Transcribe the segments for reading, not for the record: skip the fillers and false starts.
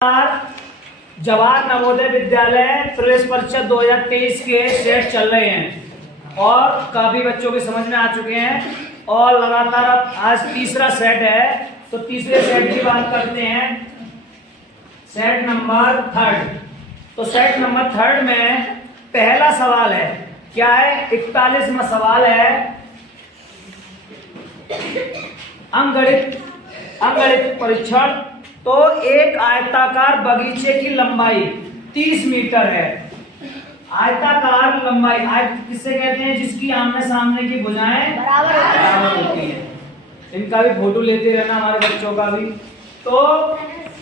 जवाहर नवोदय विद्यालय प्रवेश परीक्षा 2023 के सेट चल रहे हैं और काफी बच्चों के समझ में आ चुके हैं और लगातार आज तीसरा सेट है। तो तीसरे सेट की बात करते हैं, सेट नंबर थर्ड। तो सेट नंबर थर्ड में पहला सवाल है, क्या है, 41वां सवाल है, अंकगणित परीक्षण। तो एक आयताकार बगीचे की लंबाई 30 मीटर है। आयताकार लंबाई, किससे कहते हैं, जिसकी आमने सामने की भुजाएं बराबर होती हैं। इनका भी फोटो लेते रहना, हमारे बच्चों का भी। तो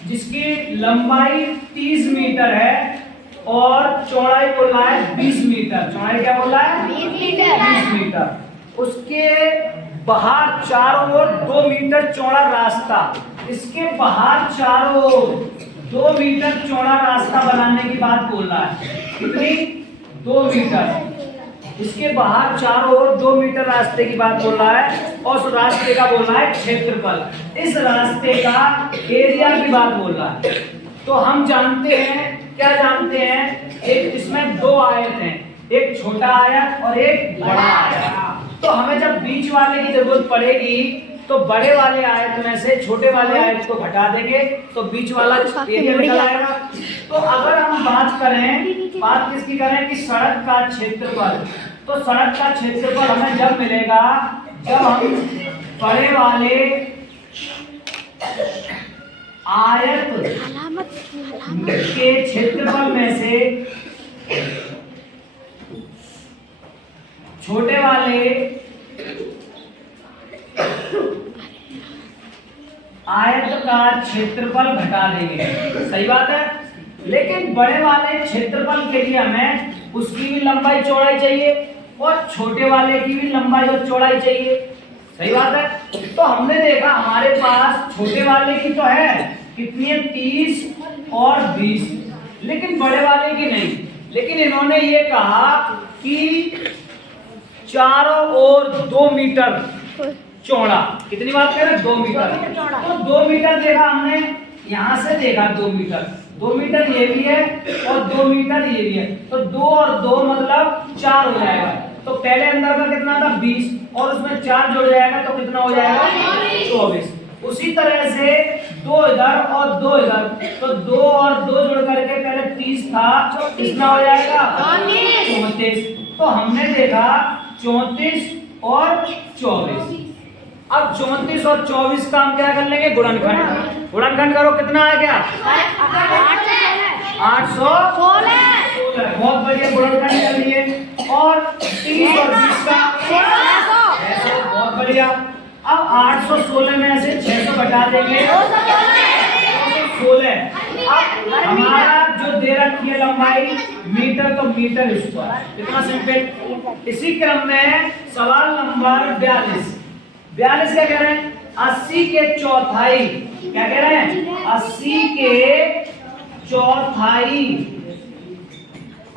जिसकी लंबाई 30 मीटर है और चौड़ाई बोल रहा है 20 मीटर। चौड़ाई क्या बोल रहा है? 20 मीटर। उसके बाहर चारों ओर 2 मीटर चौड़ा रास्ता, इसके बाहर चारों ओर 2 मीटर चौड़ा रास्ता बनाने की बात बोल रहा है। कितनी? 2 मीटर। इसके बाहर चारों ओर 2 मीटर रास्ते की बात बोल रहा है और उस रास्ते का बोल रहा है क्षेत्रफल। इस रास्ते का एरिया की बात बोल रहा है। तो हम जानते हैं, क्या जानते हैं, एक इसमें 2 आयत हैं, एक छोटा आयत और एक बड़ा आयत। तो हमें जब बीच वाले की जरूरत पड़ेगी तो बड़े वाले आयत में से छोटे वाले आयत को घटा देंगे तो बीच वाला एरिया निकल आएगा। तो अगर हम बात करें, बात किसकी करें कि सड़क का क्षेत्रफल, तो सड़क का क्षेत्रफल हमें जब मिलेगा जब हम बड़े वाले आयत के क्षेत्रफल में से छोटे वाले आयत का क्षेत्रफल घटा देंगे। सही बात है। लेकिन बड़े वाले क्षेत्रफल के लिए हमें उसकी भी लंबाई चौड़ाई चाहिए और छोटे वाले की भी लंबाई और चौड़ाई चाहिए। सही बात है। तो हमने देखा हमारे पास छोटे वाले की तो है, कितनी है, 30 और 20, लेकिन बड़े वाले की नहीं। लेकिन इन्होंने ये कहा कि चारों ओर 2 मीटर चौड़ा। कितनी बात कर रहे हैं? 2 मीटर। तो 2 मीटर देखा हमने, यहां से देखा 2 मीटर, 2 मीटर ये भी है और 2 मीटर ये भी है। तो 2 और 2 मतलब 4 हो जाएगा। तो पहले अंदर का कितना था? 20 और उसमें 4 जुड़ जाएगा तो कितना हो जाएगा? 24। उसी तरह से 2 इधर और 2 इधर, तो 2 और 2 जुड़ करके पहले 30 था, कितना हो जाएगा? 34। तो हमने देखा 34 और 24। अब 34 और 24 का हम क्या कर लेंगे? गुणनखंड। गुणनखंड करो, कितना आ गया? 816। बहुत बढ़िया, गुणनखंड कर लिए। और 30 और 20 का 600। बहुत बढ़िया। अब 816 में से 600 घटा देंगे, 216। अब हमारा जो दे रखी है लंबाई मीटर, तो मीटर स्क्वायर। इतना सिंपल। इसी क्रम में सवाल नंबर 42 क्या कह रहे हैं? 80 के चौथाई। क्या कह रहे हैं? 80 के चौथाई,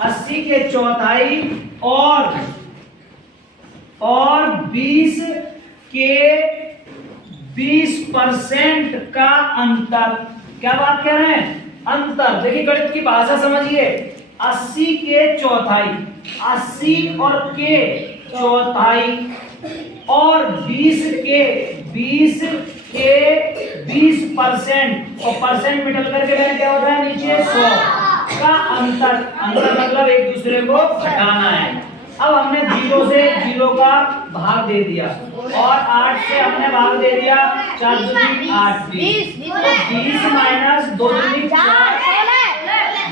80 के चौथाई और 20 के 20% का अंतर। क्या बात कह रहे हैं? अंतर। देखिए गणित की भाषा समझिए। 80 के चौथाई, 80 और के चौथाई और 20 के 20% और परसेंट मिडल करके क्या होता है? नीचे 100 का अंतर। अंतर मतलब एक दूसरे को घटाना है। अब हमने 0 से 0 का भाग दे दिया और 8 से हमने भाग दे दिया, 4 दूनी 8, 20। तो 20 माइनस 2 दूनी 4।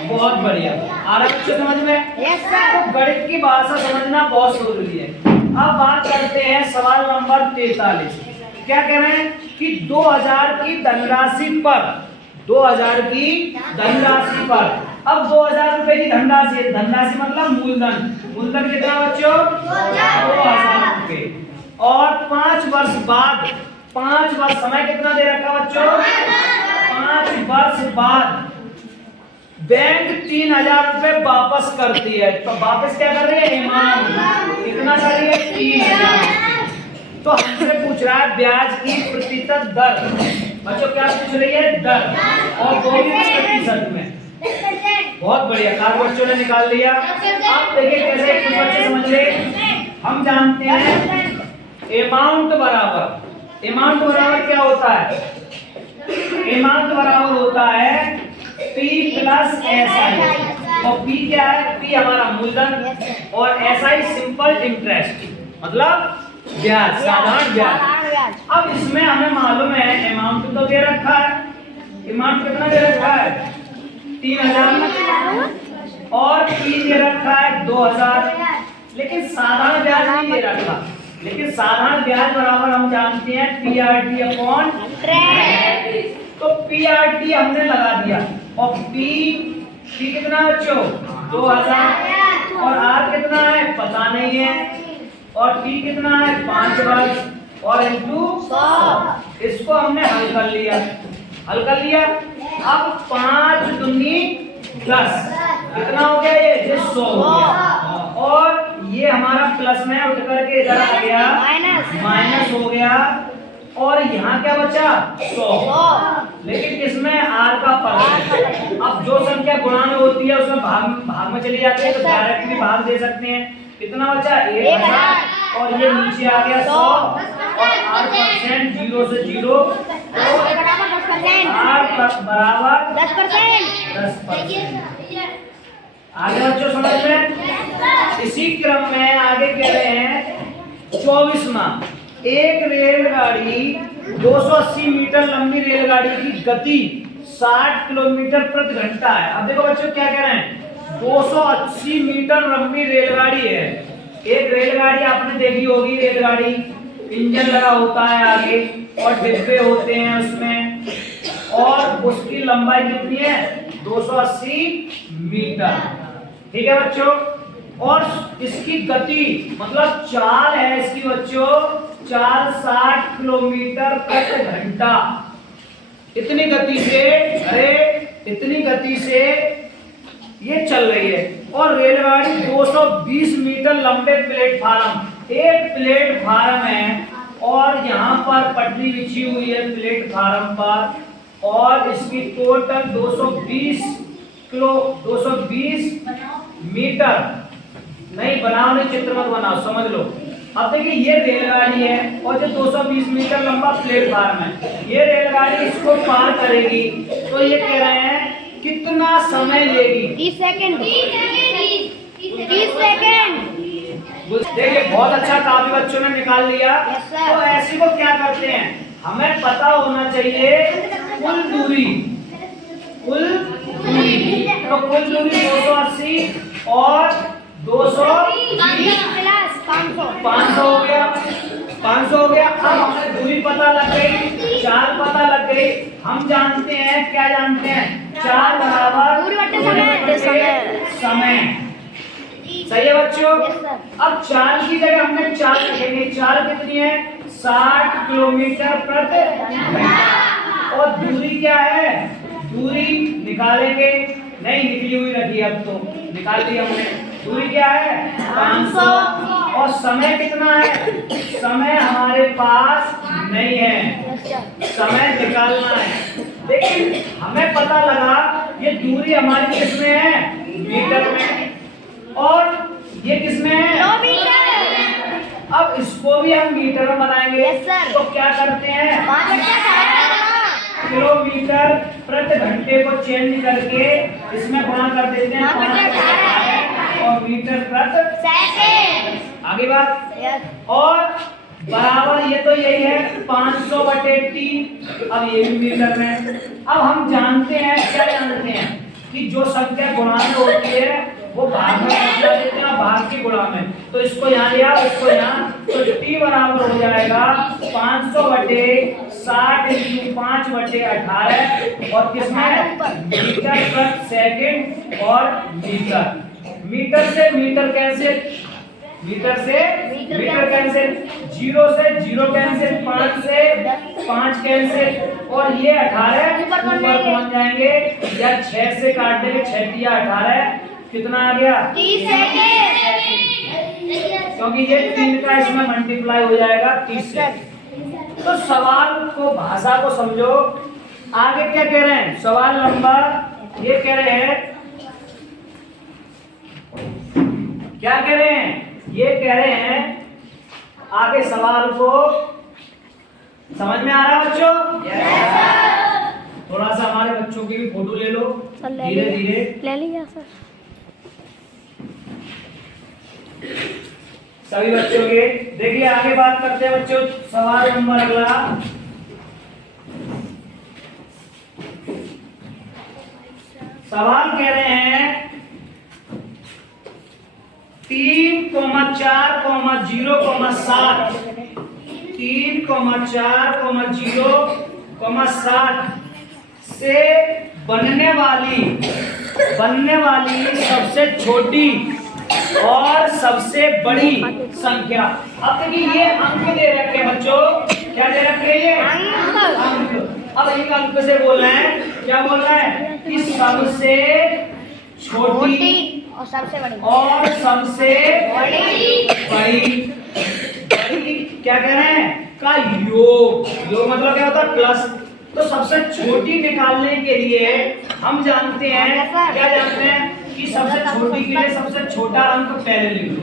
बहुत बढ़िया। आ रहा है समझ में? तो गणित की भाषा समझना बहुत जरूरी है। अब बात करते हैं सवाल नंबर 43। क्या कह रहे हैं कि 2000 की धनराशि पर, 2000 की धनराशि पर, अब 2000 रुपए की धनराशि है। धनराशि मतलब मूलधन। मूलधन कितना बच्चों? 2000 रुपए। और 5 वर्ष बाद, 5 वर्ष, समय कितना दे रखा बच्चों? 5 वर्ष बाद बैंक 3000 रुपए वापस करती है। तो वापस क्या कर रही है? ईमान। कितना कर रही है? 30,000। तो हमसे पूछ रहा है ब्याज की प्रतिशत दर। बच्चों क्या पूछ रही है? दर। और वो भी बहुत बढ़िया, कार बच्चों ने निकाल लिया। अब देखिए कैसे कुछ बच्चे समझ ले। हम जानते हैं अमाउंट बराबर क्या होता है? अमाउंट बराबर होता है P प्लस SI। और P क्या है? P हमारा मूलधन और SI सिंपल इंटरेस्ट, मतलब ब्याज, साधारण ब्याज। अब इसमें हमें मालूम है अमाउंट तो दे रखा है, अमाउंट कितना दे रखा है? 3000 और P दे रखा है 2000, लेकिन साधारण ब्याज नहीं दे रखा। लेकिन साधारण ब्याज बराबर हम जानते हैं PRT अपॉन 100। तो PRT हमने लगा दिया और P कितना बच्चों? 2000 और R कितना है पता नहीं है, और T कितना है 5 वर्ष और इंटू 100। इसको हमने हल कर लिया। अब 5 दूनी 10, कितना हो गया? ये 100 हो गया। और ये हमारा प्लस में उठ करके इधर आ गया, माइनस हो गया। और यहाँ क्या बचा? 100। लेकिन इसमें R का परसेंट, अब जो संख्या गुणा में होती है उसमें भाग में चली जाती है, तो डायरेक्टली भाग दे सकते हैं। कितना बचा? 1000। और ये नीचे आ गया 100 और R परसेंट 0 से 0, तो R बराबर 10%। आगे बच्चों समझ में? इसी क्रम में आगे कह रहे हैं 24वां, एक रेलगाड़ी 280 मीटर लंबी रेलगाड़ी की गति 60 किलोमीटर प्रति घंटा है। अब देखो बच्चों क्या कह रहे हैं, 280 मीटर लंबी रेलगाड़ी है। एक रेलगाड़ी आपने देखी होगी, रेलगाड़ी इंजन लगा होता है आगे और डिब्बे होते हैं उसमें, और उसकी लंबाई कितनी है? 280 मीटर। ठीक है बच्चों। और इसकी गति मतलब चाल है इसकी बच्चों, चाल 60 किलोमीटर प्रति घंटा। इतनी गति से ये चल रही है। और रेलगाड़ी 220 मीटर लंबे प्लेटफार्म, एक प्लेटफार्म है और यहाँ पर पटरी बिछी हुई है प्लेटफार्म पर, और इसकी टोटल 220 मीटर। नहीं बनाओ, नहीं चित्र मत बनाओ, समझ लो। अब देखिए ये रेलगाड़ी है और जो 220 मीटर लंबा प्लेटफार्म है, ये रेलगाड़ी इसको पार करेगी, तो ये कह रहे हैं कितना समय लेगी? 30 सेकंड। देखिए बहुत अच्छा काफी बच्चों ने निकाल लिया। तो ऐसी को क्या करते हैं, हमें पता होना चाहिए कुल दूरी। तो कुल दूरी 280 और 220 500 हो गया। अब हमें दूरी पता लग गई, चाल पता लग गई। हम जानते हैं, क्या जानते हैं? चाल बराबर समय। सही है बच्चों। अब चाल की जगह हमने चाल लिखेंगे। चाल कितनी है? 60 किलोमीटर प्रति घंटा। और दूरी क्या है? दूरी निकालेंगे, नहीं निकली हुई रखी, अब तो निकाल दी हमने। दूरी क्या है? 500। और समय कितना है? समय हमारे पास नहीं है, समय निकालना है। लेकिन हमें पता लगा ये दूरी हमारी किसमें है? मीटर में। और ये किसमें है? अब इसको भी हम मीटर में बनाएंगे। तो क्या करते हैं, किलोमीटर प्रति घंटे को चेंज करके इसमें गुणा कर देते हैं और मीटर प्रति सेकंड। आगे बात। और बराबर ये तो यही है 500/T। अब ये भी मीटर में। अब हम जानते हैं, क्या जानते हैं कि जो संख्या गुणा में होती है वो भाग में बदला देते हैं, भाग की गुणा में। तो इसको यहाँ लिया, उसको यहाँ, तो T बराबर हो जाएगा 500/60 × 5/18। और किसमें? मीटर प्रति सेकंड। और मीटर से मीटर कैंसिल, मीटर से मीटर कैंसिल, 0 से 0 कैंसिल, 5 से 5 कैंसिल, और ये 18 ऊपर पहुंच जाएंगे, या 6 से काट देंगे, 6 या 18 कितना आ गया? 30 सेकंड। क्योंकि ये 3 का इसमें मल्टीप्लाई हो जाएगा 30 से। तो सवाल को, भाषा को समझो। आगे क्या कह रहे हैं? सवाल नंबर ये कह रहे हैं क्या कह रहे हैं? ये कह रहे हैं, आगे सवाल को समझ में आ रहा है बच्चों? थोड़ा सा हमारे बच्चों की भी फोटो ले लो धीरे धीरे। ले लिया सर। सभी बच्चों के देखिए, आगे बात करते हैं बच्चों। सवाल नंबर अगला, सवाल कह रहे हैं 3, 4, 0, 7 3, 4, 0, 7 से बनने वाली सबसे छोटी और सबसे बड़ी संख्या। अब देखिए, ये अंक दे रखे हैं बच्चों। क्या दे रखे हैं? ये अंक। अब एक अंक से बोल रहे हैं, क्या बोल रहे हैं कि सबसे छोटी और सबसे बड़ी बड़ी क्या कह रहे हैं? का योग मतलब क्या होता है? प्लस। तो सबसे छोटी निकालने के लिए हम जानते हैं, क्या जानते हैं कि सबसे छोटी के लिए सबसे छोटा अंक पहले लिख लो,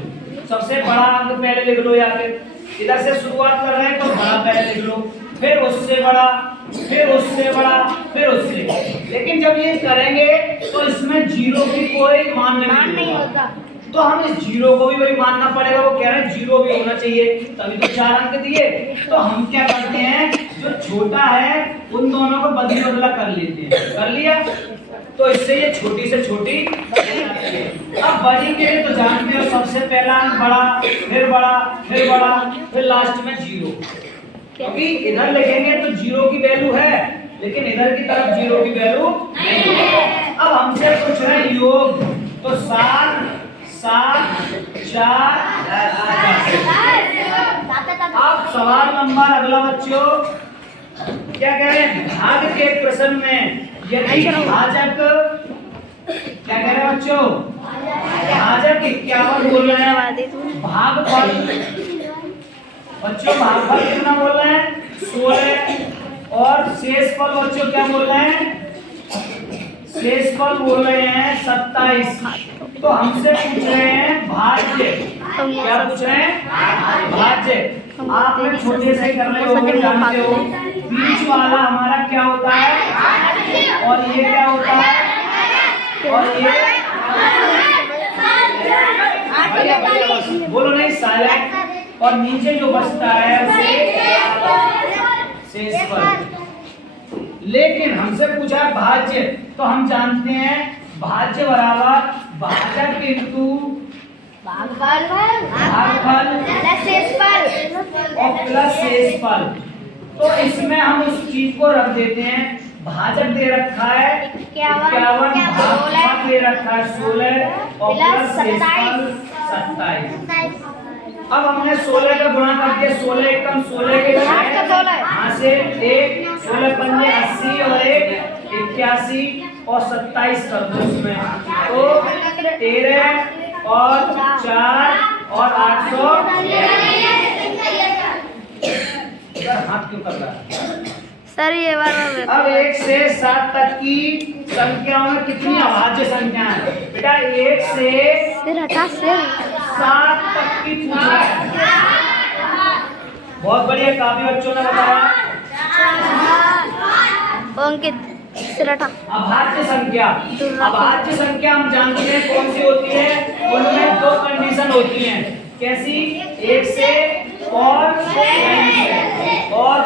सबसे बड़ा अंक पहले लिख लो, या फिर इधर से शुरुआत कर रहे हैं तो बड़ा पहले लिख लो, फिर उससे बड़ा, फिर उससे बड़ा, फिर उससे। लेकिन जब ये करेंगे तो इसमें जीरो की कोई मान नहीं होता, तो हम इस जीरो को भी वही मानना पड़ेगा। वो कह रहे हैं जीरो भी होना चाहिए, तभी तो 4 अंक दिए। तो हम क्या करते हैं, जो छोटा है उन दोनों को बदला कर लेते हैं। कर लिया, तो इससे ये छोटी से छोटी बन जाती है। अब बड़ी के लिए तो जानते हो, सबसे पहला अंक बड़ा, फिर बड़ा, फिर बड़ा, फिर लास्ट में जीरो। क्योंकि इधर लिखेंगे तो जीरो की वैल्यू है, लेकिन इधर की तरफ जीरो की वैल्यू नहीं है। अब हमसे पूछ रहे हैं योग, तो 7, 4, 10। अब सवाल नंबर अगला बच्चों, क्या कह रहे हैं? भाग के प्रश्न में यदि भाजक, क्या कह रहे हैं बच्चों? भाजक 51 बोल रहे हैं, भागफल बच्चों, भागफल कितना बोल रहे हैं? 16। और शेषफल बच्चों क्या बोल रहे हैं? शेषफल बोल रहे हैं 27। तो हमसे पूछ रहे हैं भाज्य। क्या पूछ रहे हैं? भाज्य। आपने छोटे से कर रहे हो, जानते हो बीच वाला हमारा क्या होता है, और ये क्या होता है, और ये बोलो नहीं, साइलेंट। और नीचे जो बचता है शेषफल। लेकिन हमसे पूछा भाज्य, तो हम जानते हैं भाज्य बराबर भाजक इंटू भागफल और प्लस शेषफल। तो इसमें हम उस चीज को रख देते हैं, भाजक दे रखा है 51, भागफल दे रखा है 16 और प्लस शेषफल 27। अब हमने 16 का गुणा कर दिया, 16 एकम 16 के यहाँ से 1, 16 पंजे 80 और 1 81 और 27 कर दो उसमें, तो 13 और 4 और 800। हाथ क्यों कर रहा है सर? ये बार अब 1 से 7 तक की संख्याओं में कितनी अभाज्य संख्या है बेटा? 1 से 7 तक की पूछा है। बहुत बढ़िया, काफी बच्चों ने बताया। अंकित अभाज्य संख्या, अभाज्य संख्या हम जानते हैं कौन सी होती है? उनमें 2 कंडीशन होती हैं। कैसी? 1 से और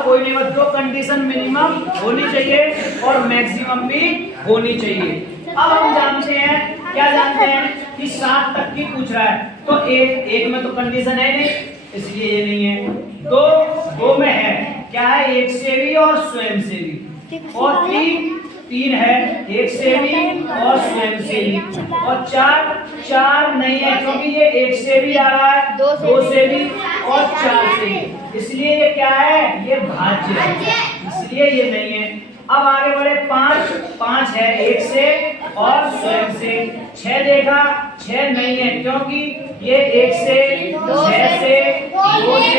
कोई नहीं, बस 2 कंडीशन मिनिमम होनी चाहिए और मैक्सिमम भी होनी चाहिए। अब हम जानते हैं, क्या जानते हैं कि 7 तक की पूछ रहा है, तो एक में तो कंडीशन है नहीं, इसलिए ये नहीं है। 2 में है, क्या है? 1 से भी और स्वयं से भी। और 3 है, 1 से भी और स्वयं से भी। और 4 नहीं है, क्योंकि ये 1 से भी आ रहा है, 2 से भी और 4 से भी, इसलिए ये क्या है? ये भाज्य है, इसलिए ये नहीं है। अब आगे बढ़े, 5 है 1 से और स्वयं से। 6 देखा, 6 नहीं है, क्योंकि ये 1 से, 6 से, 2 से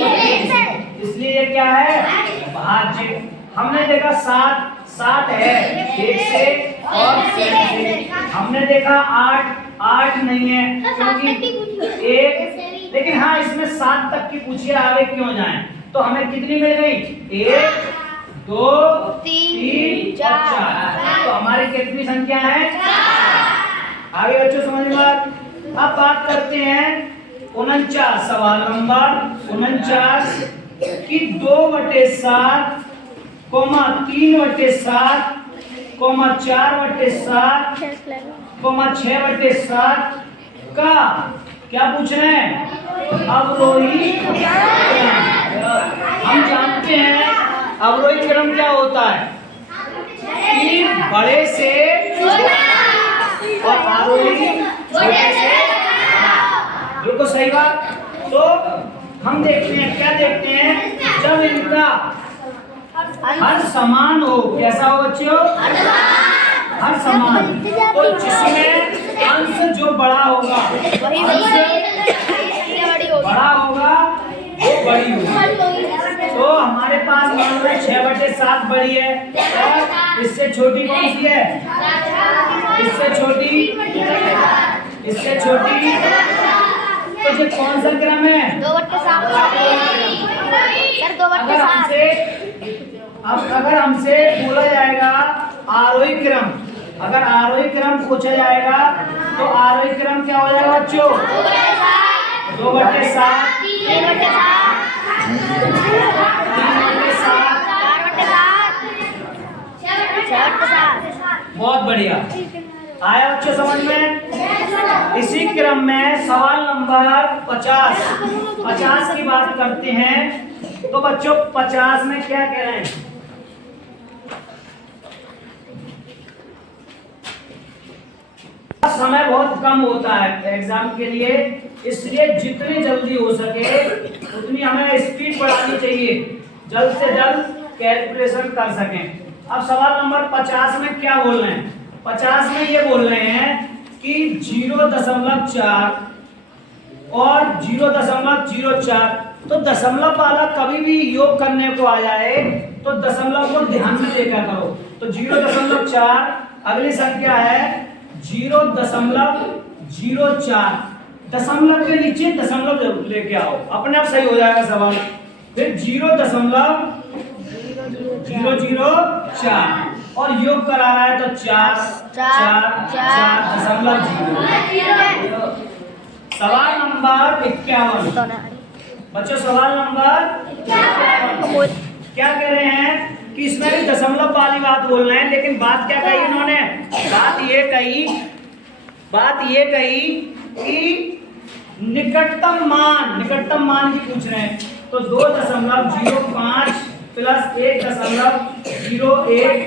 और 3 से, इसलिए ये क्या है? भाज्य। हमने देखा 7 है 1 से और स्वयं से। हमने देखा 8 8 नहीं है क्योंकि एक, लेकिन हाँ इसमें 7 तक की पूछिए, आगे क्यों जाएं। तो हमें कितनी मिल गई? 1 2 3 4। तो हमारी कितनी संख्या है? आगे बच्चों समझ में बात। अब बात करते हैं 49, सवाल नंबर 49 कि 2/7, 3/7, 4/7, 6/7 का क्या पूछ रहे हैं? अवरोही क्रम। हम जानते हैं अवरोही क्रम क्या होता है कि बड़े से और आरोही छोटे से। बिल्कुल सही बात। तो हम देखते हैं, क्या देखते हैं, जब इनका हर समान हो। कैसा हो बच्चों? हर समान। तो जिसमें अंश जो बड़ा होगा, बड़ा होगा वो बड़ी होगी। तो हमारे पास मान लो 6/7 बड़ी है, और इससे छोटी कौन सी है? इससे छोटी, इससे छोटी। तो ये कौन सा क्रम है? 2/7 सर, 2/7। अगर हमसे बोला जाएगा आरोही क्रम, अगर आरोही क्रम पूछा जाएगा तो आरोही क्रम क्या हो जाएगा बच्चों? 2/7, 6/7। बहुत बढ़िया। आया बच्चों समझ में? इसी क्रम में सवाल नंबर 50 की बात करते हैं। तो बच्चों 50 में क्या कह रहे हैं? समय बहुत कम होता है एग्जाम के लिए, इसलिए जितनी जल्दी हो सके उतनी हमें स्पीड बढ़ानी चाहिए, जल्द से जल्द कैलकुलेशन कर सकें। अब सवाल नंबर 50 में क्या बोल रहे हैं? 50 में ये बोल रहे हैं कि 0.4 और 0.04। तो दशमलव वाला कभी भी योग करने को आ जाए तो दशमलव को ध्यान में लेकर करो। तो 0.4, अगली संख्या है 0.04। दशमलव के नीचे दशमलव लेके आओ, अपने आप सही हो जाएगा सवाल। फिर 0.004 और योग करा रहा है तो 4.0। सवाल नंबर 51 बच्चों, सवाल नंबर 51 क्या कह रहे हैं कि इसमें भी दशमलव वाली बात बोल रहे हैं, लेकिन बात क्या कही इन्होंने? बात ये कही कि निकटतम मान की पूछ रहे हैं। तो 2.05 प्लस 1.01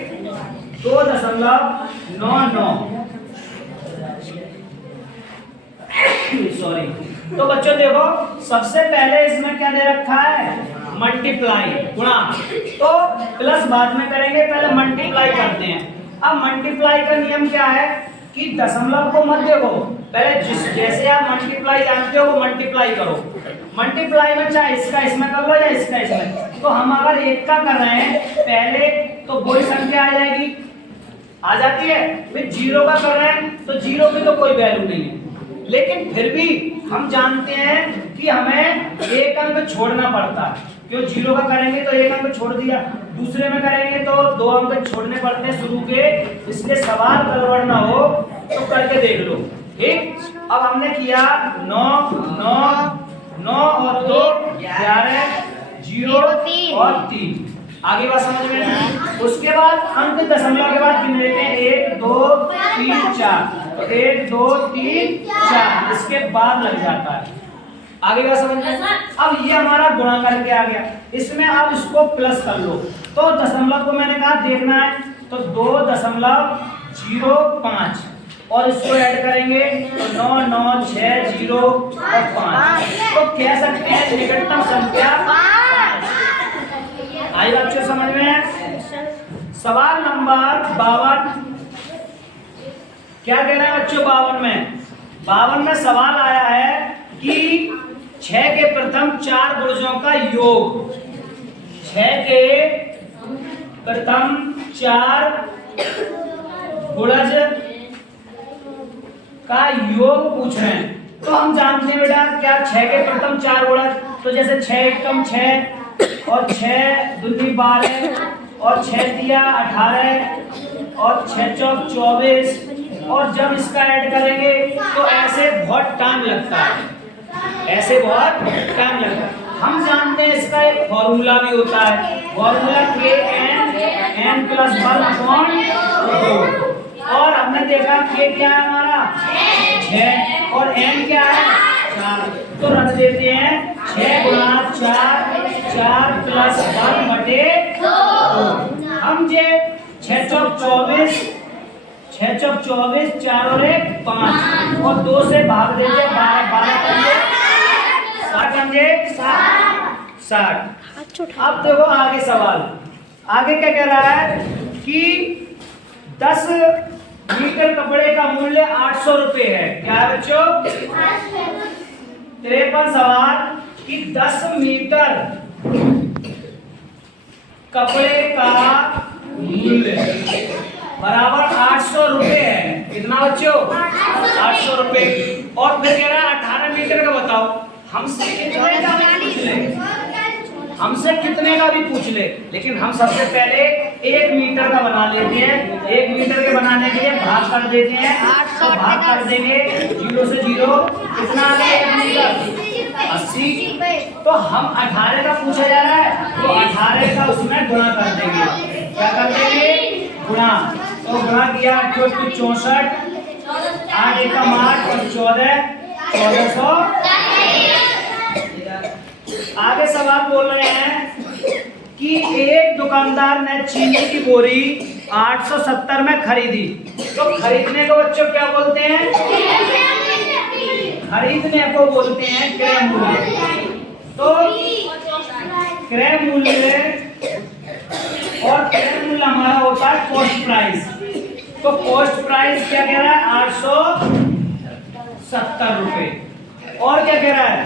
2.99। सॉरी। तो बच्चों देखो, सबसे पहले इसमें क्या दे रखा है? मल्टीप्लाई, गुणा। तो प्लस बाद में करेंगे, पहले मल्टीप्लाई करते हैं। अब मल्टीप्लाई का नियम क्या है कि दशमलव को मत देखो, पहले जैसे आप मल्टीप्लाई जानते हो वो मल्टीप्लाई करो। मल्टीप्लाई में चाहे इसका इसमें कर लो या इसका इसमें। तो हम अगर 1 का कर रहे हैं पहले तो कोई संख्या आ जाएगी, आ जाती है। फिर 0 का कर रहे हैं तो 0 की तो कोई वैल्यू नहीं है, लेकिन फिर भी हम जानते हैं कि हमें एक अंक छोड़ना पड़ता है। क्यों? 0 का करेंगे तो एक अंक छोड़ दिया, दूसरे में करेंगे तो 2 अंक छोड़ने पड़ते हैं शुरू के, इसलिए सवाल गड़बड़ ना हो तो करके देख लो। ठीक, अब हमने किया 9 और 2 11 0 और 3। आगे बात समझ में? उसके बाद अंक दशमलव के बाद गिन लेते हैं 1 2 3 4। तो 1 2 3 4 इसके बाद लग जाता है। आगे बात समझ में? अब ये हमारा गुणा करके आ गया, इसमें अब इसको प्लस कर लो। तो दशमलव को मैंने कहा देखना है, तो 2.05 और इसको ऐड करेंगे तो 9 9 6 0 और 5। तो कह सकते हैं निकटतम संख्या 5। आई बच्चों समझ में? सवाल नंबर 52 क्या कह रहे हैं बच्चों? 52 में सवाल आया है कि 6 के प्रथम 4 गुणजों का योग। 6 के प्रथम 4 गुणज का योग पूछ रहे हैं। तो हम जानते हैं बेटा क्या 6 के प्रथम 4 गुणक, तो जैसे 6 एकम 6 और 6 दूनी 12 और 6 तिया 18 और 6 चौक 24, और जब इसका ऐड करेंगे तो ऐसे बहुत टाइम लगता है, ऐसे बहुत टाइम लगता है। हम जानते हैं इसका एक फॉर्मूला भी होता है, फॉर्मूला n प्लस 1/2, और हमने देखा कि क्या है हमारा 6 और n क्या है 4, तो रख देते हैं 6 गुणा 4 प्लस 1/2। हम जे 6 चौक 24, 6 चौक 24, 4 और 1 5, और 2 से भाग देंगे 12 समझे 60। अब देखो आगे सवाल, आगे क्या कह रहा है कि 10 मीटर कपड़े का मूल्य 800 रुपए है। क्या है बच्चों? 53 सवाल कि 10 मीटर कपड़े का मूल्य बराबर 800 रुपए है। कितना बच्चों? 800 रुपए। और फिर कह रहा है 18 मीटर का बताओ। हमसे कितने का भी पूछ ले, हमसे कितने का भी पूछ ले, लेकिन हम सबसे पहले 1 मीटर का बना लेते हैं। 1 मीटर के बनाने के लिए भाग कर देते हैं, तो भाग कर देंगे 0 से 0, कितना आ गया 1 मीटर 80। तो हम 18 का पूछा जा रहा है, तो 18 का उसमें गुणा कर देंगे। क्या कर देंगे? गुणा। तो गुणा किया 64, 8 एकम 8 और 14, 1400। आगे सवाल बोल रहे हैं कि एक दुकानदार ने चीनी की बोरी 870 में खरीदी। तो खरीदने को बच्चों क्या बोलते हैं? खरीदने को बोलते हैं क्रय मूल्य। तो क्रय मूल्य, और क्रय मूल्य हमारा होता है कॉस्ट प्राइस। तो कॉस्ट प्राइस क्या कह रहा है? 870 रुपए। और क्या कह रहा है?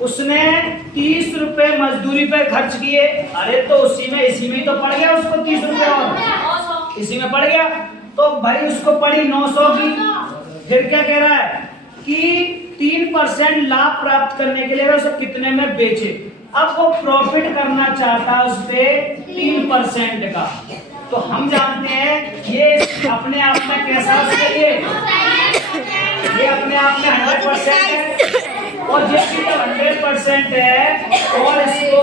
उसने 30 रुपए मजदूरी पे खर्च किए। अरे तो इसी में ही तो पड़ गया उसको 30 रुपए, और इसी में पड़ गया। तो भाई उसको पड़ी 900 की। फिर क्या कह रहा है कि 3% लाभ प्राप्त करने के लिए उसे कितने में बेचे। अब वो प्रॉफिट करना चाहता है उस पे 3% का। तो हम जानते हैं ये अपने आप में कैसा उसके लिए, ये अपने आप में 100% है, और जिसकी 100% है और इसको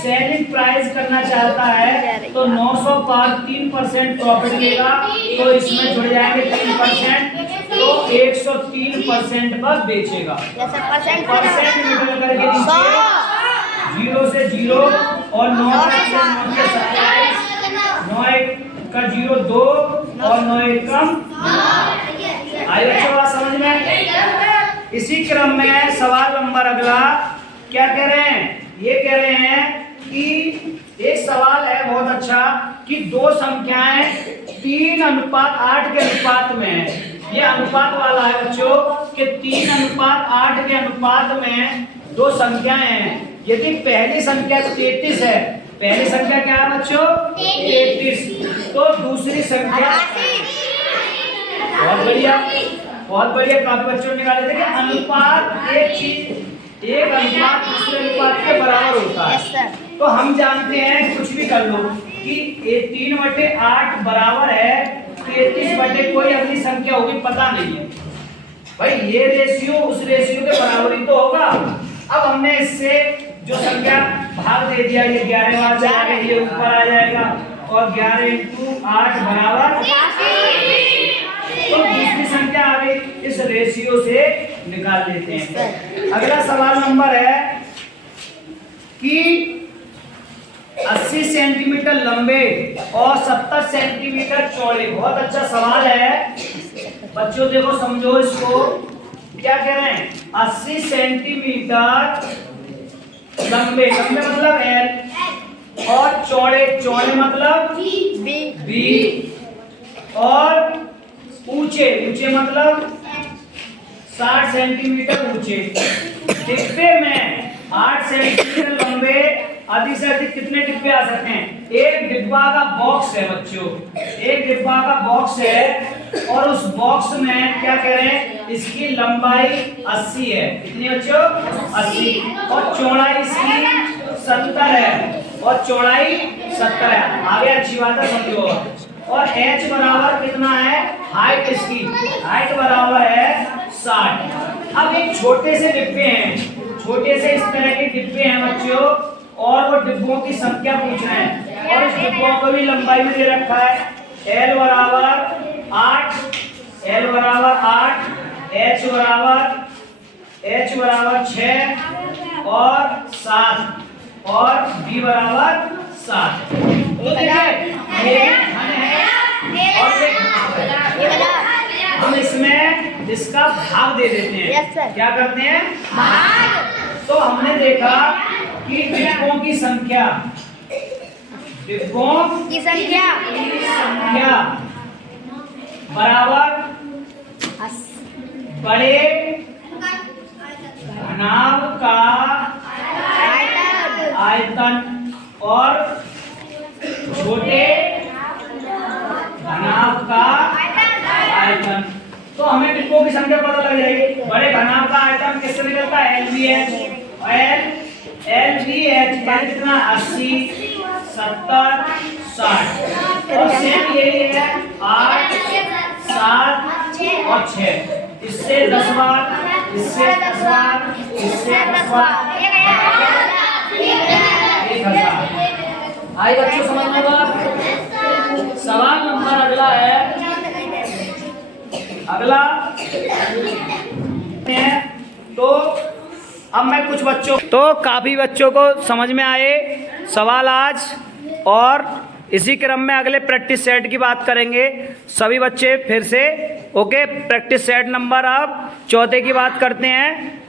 सेलिंग प्राइस करना चाहता है, तो 900 पर 3% प्रॉफिट लेगा। तो इसमें जुड़ जाएंगे 3%, तो 103% पर बेचेगा। परसेंट निकल करके दीजिए 0 से 0 और 9 के 27, 9 का 0 2 और 9 एकम। आई बच्चों बात समझ में? इसी क्रम में सवाल नंबर अगला क्या कह रहे हैं? ये कह रहे हैं कि एक सवाल है बहुत अच्छा कि 2 संख्याएं 3:8 के अनुपात में है। ये अनुपात वाला है बच्चों कि 3:8 के अनुपात में 2 संख्याएं हैं। यदि पहली संख्या 33 है, पहली संख्या क्या है बच्चों? 33, तो दूसरी संख्या, बहुत बढ़िया बहुत बढ़िया, काफी बच्चों ने निकाले थे कि अनुपात एक चीज, एक अनुपात दूसरे अनुपात के बराबर होता है। तो हम जानते हैं कुछ भी कर लो कि 3/8 बराबर है 33 कोई अगली संख्या होगी, पता नहीं है भाई। ये रेशियो उस रेशियो के बराबर ही तो होगा। अब हमने इससे जो संख्या भाग दे दिया, ये 11 बार जाएगा, ये ऊपर आ जाएगा, और 11 × 8 बराबर, तो दूसरी संख्या आ गई। इस रेशियो से निकाल लेते हैं। अगला सवाल नंबर है कि 80 सेंटीमीटर लंबे और 70 सेंटीमीटर चौड़े। बहुत अच्छा सवाल है बच्चों, देखो समझो इसको। क्या कह रहे हैं? 80 सेंटीमीटर लंबे, लंबे मतलब L, और चौड़े, चौड़े मतलब B, और ऊंचे, ऊंचे मतलब 60 सेंटीमीटर ऊंचे। डिब्बे में 8 सेंटीमीटर लंबे, अधिक से अधिक कितने डिब्बे आ सकते हैं? एक डिब्बा का बॉक्स है बच्चों, एक डिब्बा का बॉक्स है, और उस बॉक्स बॉक्स में क्या कह रहे हैं, इसकी लंबाई 80 है। कितनी बच्चों? 80। और चौड़ाई इसकी 70 है, और चौड़ाई 70 है। आगे अच्छी बात है, समझो। और h बराबर कितना है, हाइट इसकी, हाइट बराबर है 60। अब एक छोटे से डिब्बे हैं, छोटे से इस तरह के डिब्बे हैं बच्चों, और वो डिब्बों की संख्या पूछ रहे हैं, और इस डिब्बों को भी लंबाई में दे रखा है। L बराबर 8, L बराबर 8, H बराबर 6 और 7, और B बराबर 7। तो देखिए ये घन है और ये घनाभ है। हम इसमें इसका भाग दे देते हैं। Yes, sir. क्या करते हैं, तो हमने देखा कि डिब्बों की संख्या, डिब्बों की संख्या बराबर बड़े घनाभ का आयतन और छोटे घनाभ का आयतन। तो हमें डिब्बों की संख्या पता लग जाएगी। बड़े घनाभ का आयतन किससे निकलता है, LVH। LVH का कितना, 80, 70, 60। और सेम यही है 8, 7 और 6। इससे 10 बार, इससे 10 बार, इससे 10 बार, 1000। आई बच्चों समझ में बात? सवाल नंबर अगला है, अगला है। तो अब मैं कुछ बच्चों, तो काफी बच्चों को समझ में आए सवाल आज, और इसी क्रम में अगले प्रैक्टिस सेट की बात करेंगे सभी बच्चे फिर से। ओके, प्रैक्टिस सेट नंबर अब 4 की बात करते हैं।